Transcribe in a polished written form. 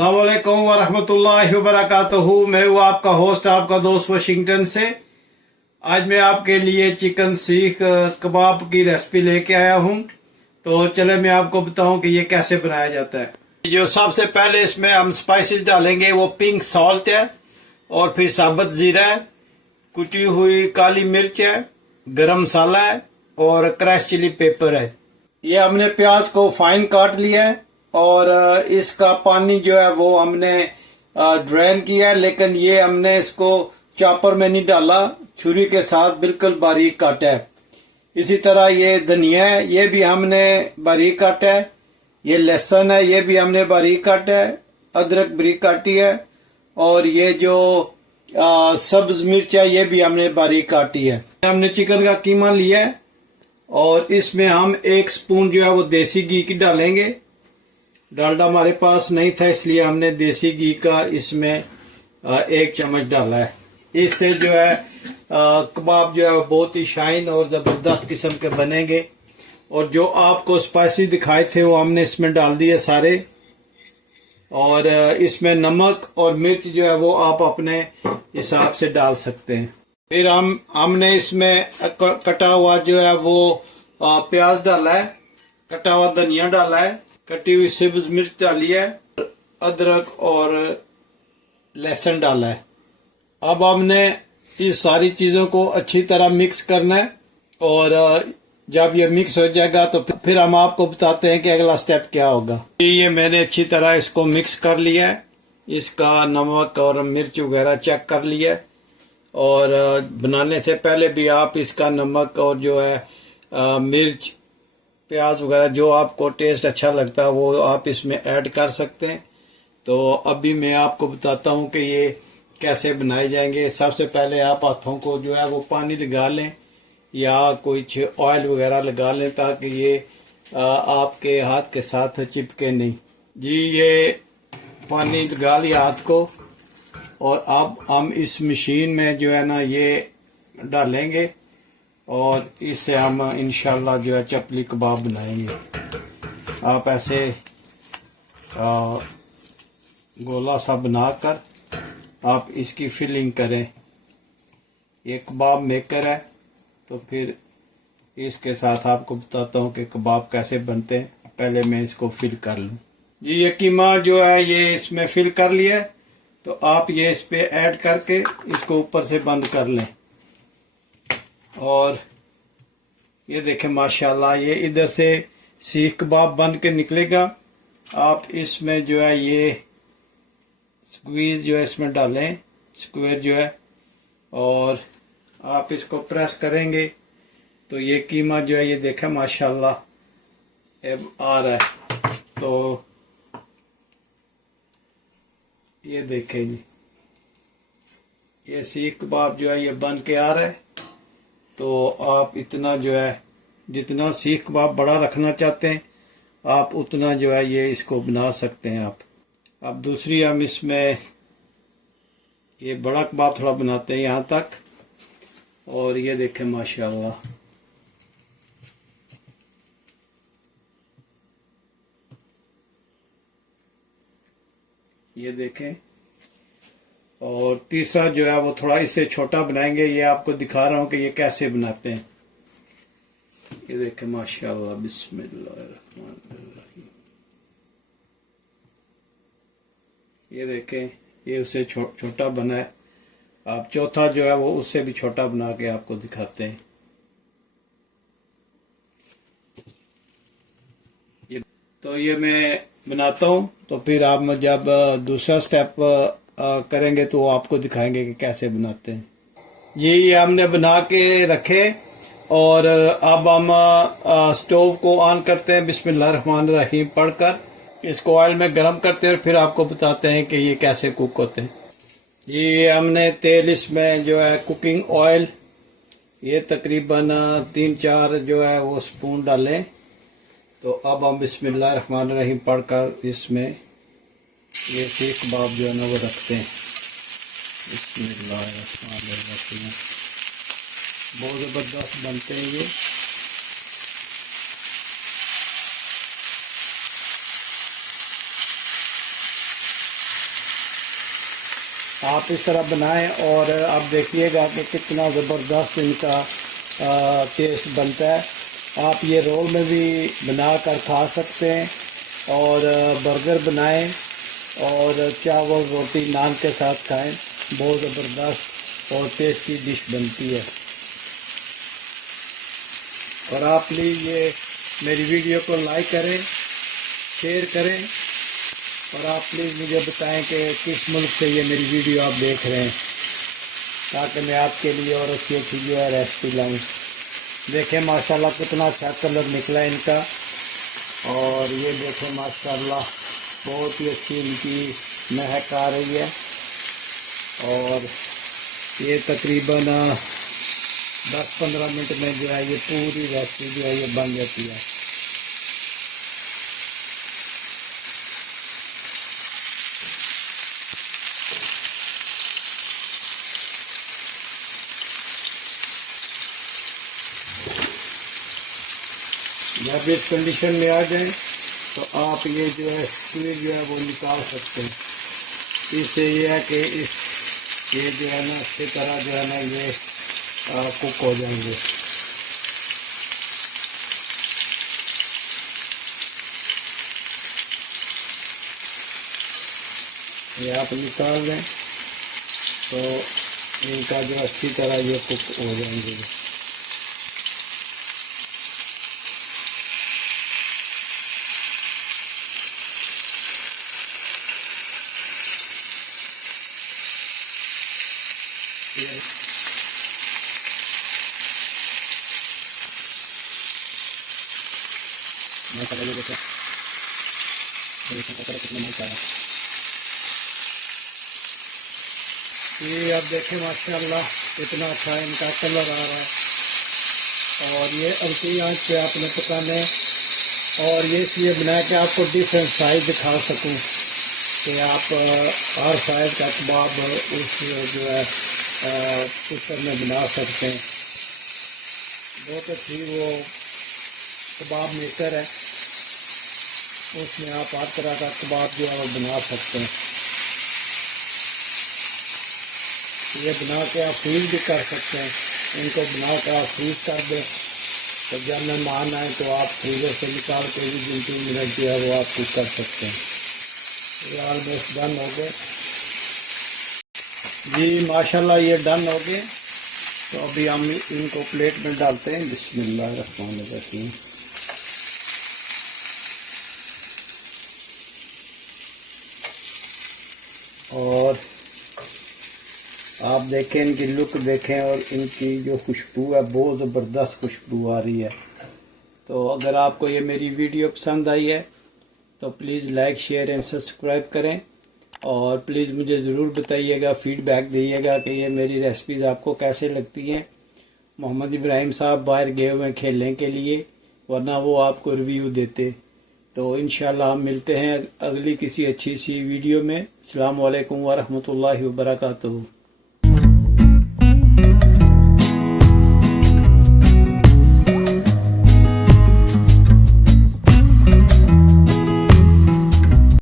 अस्सलाम वालेकुम वरहमतुल्लाहि वबरकातुहू। मैं हूँ आपका होस्ट, आपका दोस्त वाशिंगटन से। आज मैं आपके लिए चिकन सीख कबाब की रेसिपी लेके आया हूँ। तो चले मैं आपको बताऊं कि ये कैसे बनाया जाता है। जो सबसे पहले इसमें हम स्पाइसेस डालेंगे वो पिंक सॉल्ट है, और फिर साबुत जीरा है, कुटी हुई काली मिर्च है, गरम मसाला है और क्रश चिली पेपर है। ये हमने प्याज को फाइन काट लिया है और इसका पानी जो है वो हमने ड्रेन किया है, लेकिन ये हमने इसको चॉपर में नहीं डाला, छुरी के साथ बिल्कुल बारीक काटा है। इसी तरह ये धनिया है, ये भी हमने बारीक काटा है। ये लहसुन है, ये भी हमने बारीक काटा है। अदरक बारीक काटी है, और ये जो सब्ज मिर्च है ये भी हमने बारीक काटी है। हमने चिकन का कीमा लिया है और इसमें हम 1 स्पून जो है वो देसी घी की डालेंगे। डालडा हमारे पास नहीं था, इसलिए हमने देसी घी का इसमें 1 चम्मच डाला है। इससे जो है कबाब जो है बहुत ही शाइन और ज़बरदस्त किस्म के बनेंगे। और जो आपको स्पाइसी दिखाए थे वो हमने इसमें डाल दिए सारे। और इसमें नमक और मिर्च जो है वो आप अपने हिसाब से डाल सकते हैं। फिर हमने इसमें कटा हुआ जो है वो प्याज डाला है, कटा हुआ धनिया डाला है, कटी हुई सब्ज मिर्च डाली है, अदरक और लहसुन डाला है। अब हमने इस सारी चीज़ों को अच्छी तरह मिक्स करना है, और जब ये मिक्स हो जाएगा तो फिर हम आपको बताते हैं कि अगला स्टेप क्या होगा। ये मैंने अच्छी तरह इसको मिक्स कर लिया है, इसका नमक और मिर्च वगैरह चेक कर लिया है। और बनाने से पहले भी आप इसका नमक और जो है मिर्च प्याज वगैरह जो आपको टेस्ट अच्छा लगता है वो आप इसमें ऐड कर सकते हैं। तो अभी मैं आपको बताता हूँ कि ये कैसे बनाए जाएंगे। सबसे पहले आप हाथों को जो है वो पानी लगा लें या कुछ ऑयल वगैरह लगा लें, ताकि ये आपके हाथ के साथ चिपके नहीं। जी ये पानी लगा लिया हाथ को, और अब हम इस मशीन में जो है ना ये डालेंगे, और इससे हम इंशाल्लाह जो है चपली कबाब बनाएंगे। आप ऐसे गोला सा बनाकर आप इसकी फिलिंग करें। ये कबाब मेकर है, तो फिर इसके साथ आपको बताता हूँ कि कबाब कैसे बनते हैं। पहले मैं इसको फिल कर लूँ। जी ये कीमा जो है ये इसमें फिल कर लिया है, तो आप ये इस पे ऐड करके इसको ऊपर से बंद कर लें। और ये देखें माशाल्लाह ये इधर से सीख कबाब बन के निकलेगा। आप इसमें जो है ये स्क्वीज जो है इसमें डालें, स्क्वायर जो है, और आप इसको प्रेस करेंगे तो ये कीमा जो है ये देखें माशाल्लाह अब आ रहा है। तो ये देखें जी ये सीख कबाब जो है ये बन के आ रहा है। तो आप इतना जो है जितना सीख कबाब बड़ा रखना चाहते हैं आप उतना जो है ये इसको बना सकते हैं आप। अब दूसरी हम इसमें ये बड़ा कबाब थोड़ा बनाते हैं यहाँ तक, और ये देखें माशाल्लाह ये देखें। और तीसरा जो है वो थोड़ा इससे छोटा बनाएंगे। ये आपको दिखा रहा हूँ कि ये कैसे बनाते हैं। ये देखें माशाल्लाह बिस्मिल्लाहिर्रहमानिर्रहीम। ये देखें ये उससे छोटा बना है। आप चौथा जो है वो उससे भी छोटा बना के आपको दिखाते हैं। तो ये मैं बनाता हूँ, तो फिर आप जब दूसरा स्टेप करेंगे तो आपको दिखाएंगे कि कैसे बनाते हैं। ये हमने बना के रखे, और अब हम स्टोव को ऑन करते हैं बिस्मिल्लाहिर्रहमानिर्रहीम पढ़कर। इसको ऑयल में गरम करते हैं और फिर आपको बताते हैं कि ये कैसे कुक होते हैं। ये हमने तेल इसमें जो है कुकिंग ऑयल ये तकरीबन 3-4 जो है वो स्पून डालें। तो अब हम बिस्मिल्लाहिर्रहमानिर्रहीम पढ़कर इसमें ये सीख कबाब जो है ना वो रखते हैं। बिस्मिल्लाहिर्रहमानिर्रहीम बहुत ज़बरदस्त बनते हैं ये। आप इस तरह बनाएं और आप देखिएगा कि कितना ज़बरदस्त इनका टेस्ट बनता है। आप ये रोल में भी बना कर खा सकते हैं और बर्गर बनाएं और चावल रोटी नान के साथ खाएं। बहुत ज़बरदस्त और टेस्टी डिश बनती है। और आप प्लीज़ ये मेरी वीडियो को लाइक करें, शेयर करें और आप प्लीज़ मुझे बताएं कि किस मुल्क से ये मेरी वीडियो आप देख रहे हैं, ताकि मैं आपके लिए और अच्छी अच्छी जो है रेसिपी लाऊँ। देखें माशाल्लाह कितना अच्छा कलर निकला इनका। और ये देखें माशाल्लाह बहुत ही अच्छी इनकी महक आ रही है। और ये तकरीबन 10-15 मिनट में जो है ये पूरी रेसिपी जो है ये बन जाती है। जब इस कंडीशन में आ जाए तो आप ये जो है स्क्वीज जो है वो निकाल सकते हैं। इससे ये है कि ये जो है ना अच्छी तरह जो है ना ये कुक हो जाएंगे। ये आप निकाल दें तो इनका जो अच्छी तरह ये कुक हो जाएंगे। ये आप देखें माशाल्लाह कितना अच्छा इनका कलर आ रहा है। और ये हल्की आंच पे आपने पकाना है। और ये इसलिए बनाया कि आपको डिफरेंट साइज दिखा सकूं कि आप हर साइज का कबाब उस जो है कुकर में बना सकते हैं। बहुत अच्छी वो कबाब मेकर है, उसमें आप हर तरह का कबाब जो है वो बना सकते हैं। ये बना के आप फ्रीज भी कर सकते हैं। इनको बना के आप फ्रीज कर दें तो जब मेहमान आए तो आप फ्रीजर से निकाल के भी 2-3 मिनट जो है वो आप कुक कर सकते हैं। ये ऑलमोस्ट डन हो गए जी, माशाल्लाह ये डन हो गए। तो अभी हम इनको प्लेट में डालते हैं। बिस्मिल्लाहिर्रहमानिर्रहीम। और आप देखें इनकी लुक देखें और इनकी जो खुशबू है बहुत ज़बरदस्त खुशबू आ रही है। तो अगर आपको ये मेरी वीडियो पसंद आई है तो please like share and subscribe करें। और प्लीज़ मुझे ज़रूर बताइएगा, फीडबैक दीजिएगा कि ये मेरी रेसिपीज़ आपको कैसे लगती हैं। मोहम्मद इब्राहिम साहब बाहर गए हुए हैं खेलने के लिए, वरना वो आपको रिव्यू देते। तो इंशाल्लाह हम मिलते हैं अगली किसी अच्छी सी वीडियो में। अस्सलाम वालेकुम व रहमतुल्लाहि व बरकातुहू।